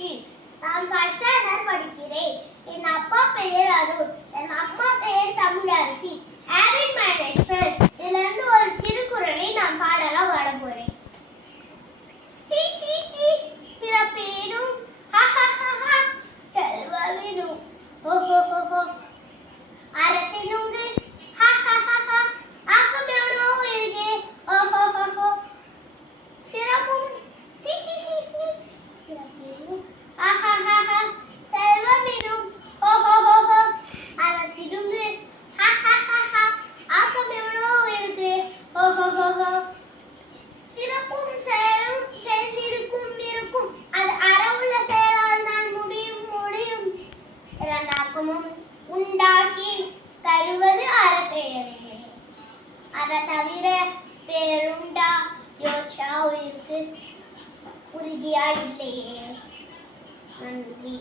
மீனாட்சி. நான் first standard படிக்கிறேன். என் அப்பா பெயர் அருண். என் அம்மா பெயர் தமிழரசி. Habit management. இதுல இருந்து ஒரு திருக்குறளை நான் பாடலா பாட போறேன். சி சி சி சிறப்பேனும் ஹ ஹ ஹ ஹ செல்வமேனும் ஹோ ஹோ ஹோ ஹோ அறத்தினுங்கு ஹ ஹ ஹ ஹ ஆக்கம் எவ்வளவோ இருக்கு ஹோ ஹோ ஹோ ஹோ சிறப்பும் சி சி சி சி சிறப்பேனும் ஹ ஹ ஹ ஹ செல்வமேனும் ஹோ ஹோ ஹோ ஹோ அறத்தினுங்கு ஹ ஹ ஹ ஹ ஆக்கம் எவ்வளவோ இருக்கு ஹோ ஹோ ஹோ ஹோ சிறப்பும் செயலும் சேர்ந்திருக்கும் இருக்கும் அது அறவுள்ள செயலால் தான் முடியும் முடியும் இரண்டாக்கமும் உண்டாக்கி தருவது அறச்செயலே. அதை தவிர பேருண்டா யோசா உயிருக்கு உறுதியா இல்லையே. நன்றி.